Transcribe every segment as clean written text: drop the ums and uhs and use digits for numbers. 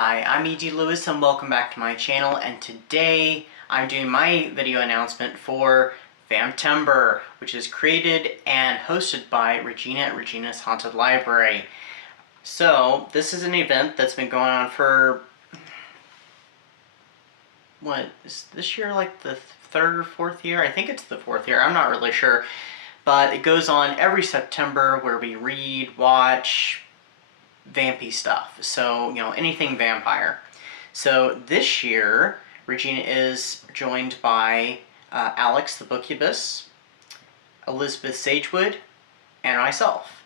Hi, I'm E.D. Lewis and welcome back to my channel, and today I'm doing my video announcement for Vamptember, which is created and hosted by Regina at Regina's Haunted Library. So, this is an event that's been going on for, what, is this year like the third or fourth year? I think it's the fourth year, I'm not really sure. But it goes on every September where we read, watch, vampy stuff. So, anything vampire. So this year, Regina is joined by Alex the Bookubus, Elizabeth Sagewood, and myself.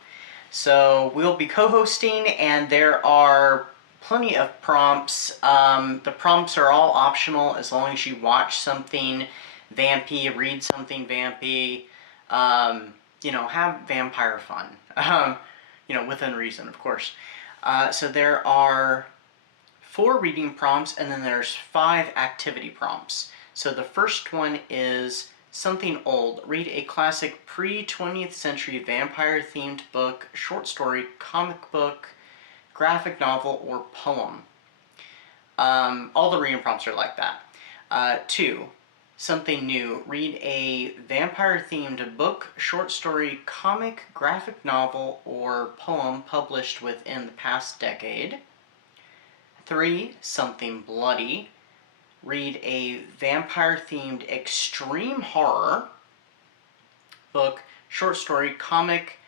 So we'll be co-hosting, and there are plenty of prompts. The prompts are all optional as long as you watch something vampy, read something vampy, have vampire fun. Within reason, of course. So there are 4 reading prompts, and then there's 5 activity prompts. So the first one is something old. Read a classic pre-20th century vampire-themed book, short story, comic book, graphic novel, or poem. All the reading prompts are like that. 2. Something new. Read a vampire-themed book, short story, comic, graphic novel, or poem published within the past decade. 3. Something bloody. Read a vampire-themed extreme horror book, short story, comic,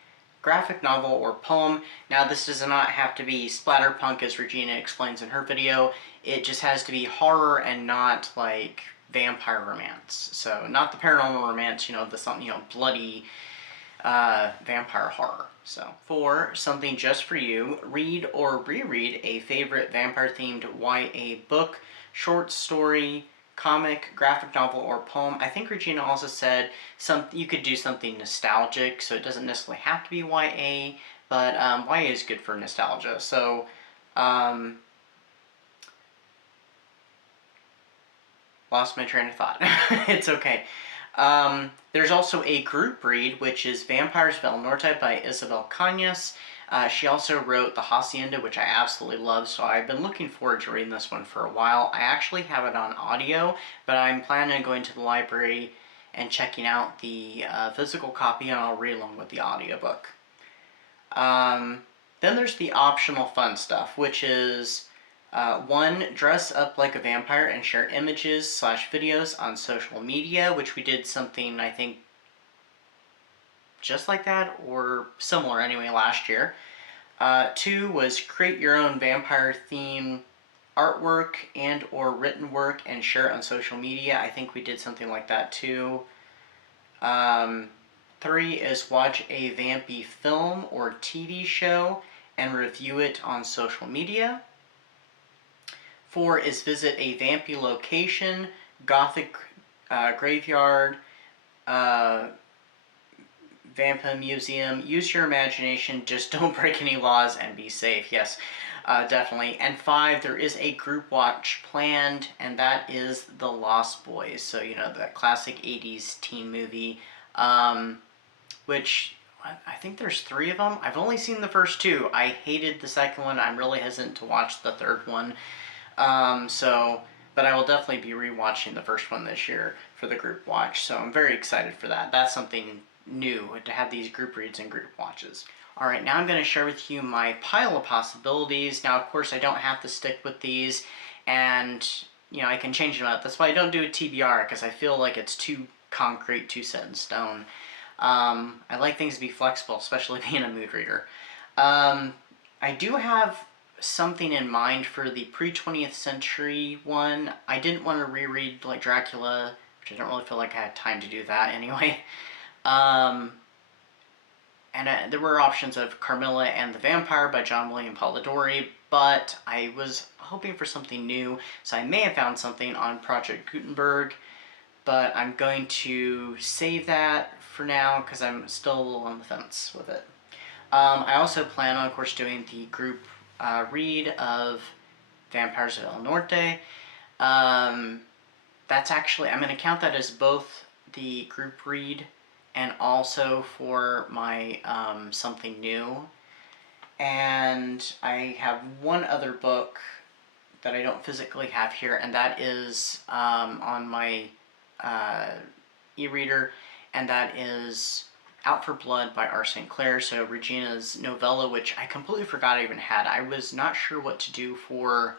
graphic novel, or poem. Now, this does not have to be splatterpunk, as Regina explains in her video. It just has to be horror and not, like, vampire romance. So, not the paranormal romance, the bloody vampire horror. So, 4, something just for you. Read or reread a favorite vampire-themed YA book, short story, comic, graphic novel, or poem. I think Regina also said you could do something nostalgic, so it doesn't necessarily have to be YA, but YA is good for nostalgia. So, lost my train of thought. It's okay. There's also a group read, which is Vampires of Norte by Isabel Cañas. She also wrote The Hacienda, which I absolutely love, so I've been looking forward to reading this one for a while. I actually have it on audio, but I'm planning on going to the library and checking out the physical copy, and I'll read along with the audiobook. Then there's the optional fun stuff, which is 1. Dress up like a vampire and share images / videos on social media, which we did something, I think, just like that, or similar anyway, last year. 2 was create your own vampire theme artwork and or written work and share it on social media. I think we did something like that too. 3 is watch a vampy film or TV show and review it on social media. 4 is visit a vampy location, Gothic graveyard, Vampa Museum. Use your imagination, just don't break any laws and be safe. Yes, definitely. And 5, there is a group watch planned, and that is The Lost Boys. So, that classic 80s teen movie, which I think there's 3 of them. I've only seen the first 2. I hated the second one. I'm really hesitant to watch the third one. But I will definitely be rewatching the first one this year for the group watch, so I'm very excited for that. That's something new, to have these group reads and group watches. Alright, now I'm going to share with you my pile of possibilities. Now, of course, I don't have to stick with these, and, I can change them up. That's why I don't do a TBR, because I feel like it's too concrete, too set in stone. I like things to be flexible, especially being a mood reader. I do have something in mind for the pre-20th century one. I didn't want to reread, like, Dracula, which I don't really feel like I had time to do that anyway. There were options of Carmilla and the Vampire by John William Polidori, but I was hoping for something new, so I may have found something on Project Gutenberg, but I'm going to save that for now because I'm still a little on the fence with it. I also plan on, of course, doing the group read of Vampires of El Norte. That's actually, I'm going to count that as both the group read and also for my something new. And I have one other book that I don't physically have here, and that is on my e-reader, and that is Out for Blood by R. St. Clair. So Regina's novella, which I completely forgot I even had. I was not sure what to do for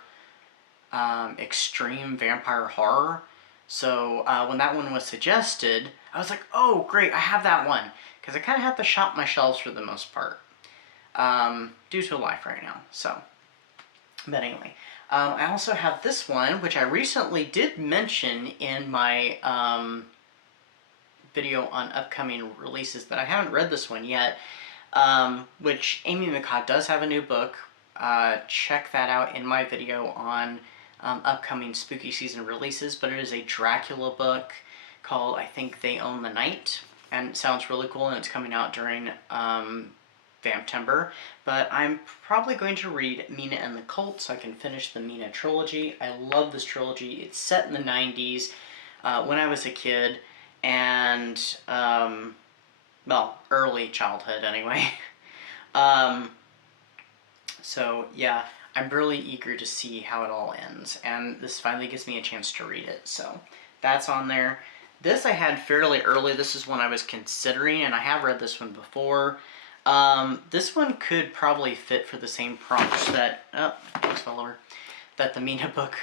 extreme vampire horror. So when that one was suggested, I was like, oh, great, I have that one. Because I kind of have to shop my shelves for the most part. Due to life right now, so. But anyway, I also have this one, which I recently did mention in my video on upcoming releases, but I haven't read this one yet, which Amy McCott does have a new book. Check that out in my video on upcoming spooky season releases, but it is a Dracula book called, I think, They Own the Night, and it sounds really cool, and it's coming out during Vamptember, but I'm probably going to read Mina and the Cult so I can finish the Mina trilogy. I love this trilogy. It's set in the 90s when I was a kid, and, well, early childhood anyway. So, yeah, I'm really eager to see how it all ends, and this finally gives me a chance to read it, so that's on there. This I had fairly early. This is one I was considering, and I have read this one before. This one could probably fit for the same prompts that, that the Mina book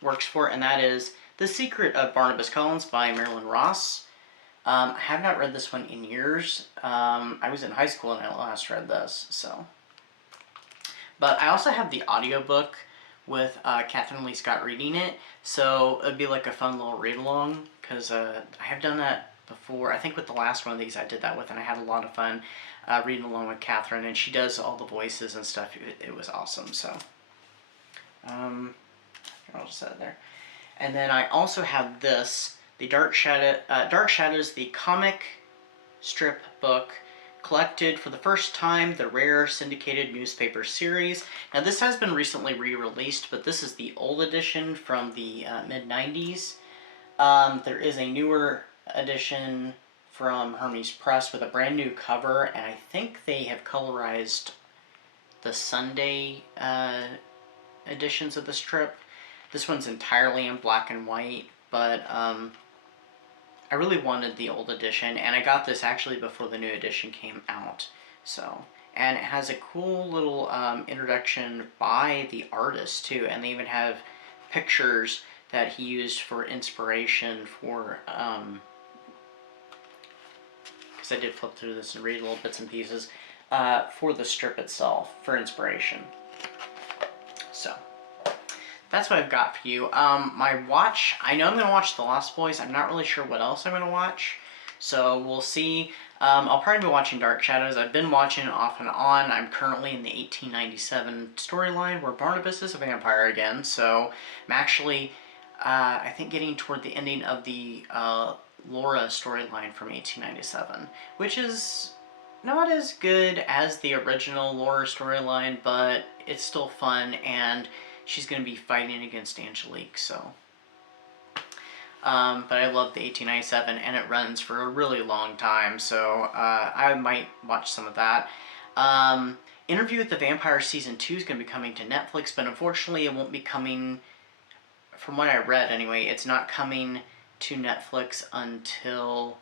works for, and that is The Secret of Barnabas Collins by Marilyn Ross. I have not read this one in years. I was in high school and I last read this, so. But I also have the audiobook with Catherine Lee Scott reading it, so it'd be like a fun little read-along, because I have done that before. I think with the last one of these I did that with, and I had a lot of fun reading along with Catherine, and she does all the voices and stuff. It was awesome, so. I'll just set it there. And then I also have this, the Dark Shadows, the comic strip book, collected for the first time, the rare syndicated newspaper series. Now this has been recently re-released, but this is the old edition from the mid-90s. There is a newer edition from Hermes Press with a brand new cover, and I think they have colorized the Sunday editions of the strip. This one's entirely in black and white, but I really wanted the old edition, and I got this actually before the new edition came out. So, and it has a cool little introduction by the artist too, and they even have pictures that he used for inspiration for, because I did flip through this and read little bits and pieces, for the strip itself, for inspiration. So, that's what I've got for you. My watch, I know I'm going to watch The Lost Boys. I'm not really sure what else I'm going to watch, so we'll see. I'll probably be watching Dark Shadows. I've been watching it off and on. I'm currently in the 1897 storyline where Barnabas is a vampire again, so I'm actually, I think, getting toward the ending of the Laura storyline from 1897, which is not as good as the original Laura storyline, but it's still fun, and she's going to be fighting against Angelique, so. But I love the 1897, and it runs for a really long time, so I might watch some of that. Interview with the Vampire Season 2 is going to be coming to Netflix, but unfortunately it won't be coming, from what I read anyway, it's not coming to Netflix until,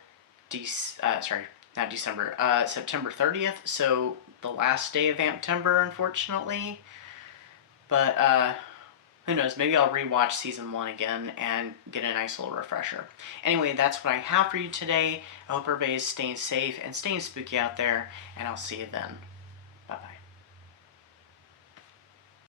September 30th, so the last day of Vamptember, unfortunately. But, who knows, maybe I'll rewatch Season 1 again and get a nice little refresher. Anyway, that's what I have for you today. I hope everybody is staying safe and staying spooky out there, and I'll see you then. Bye-bye.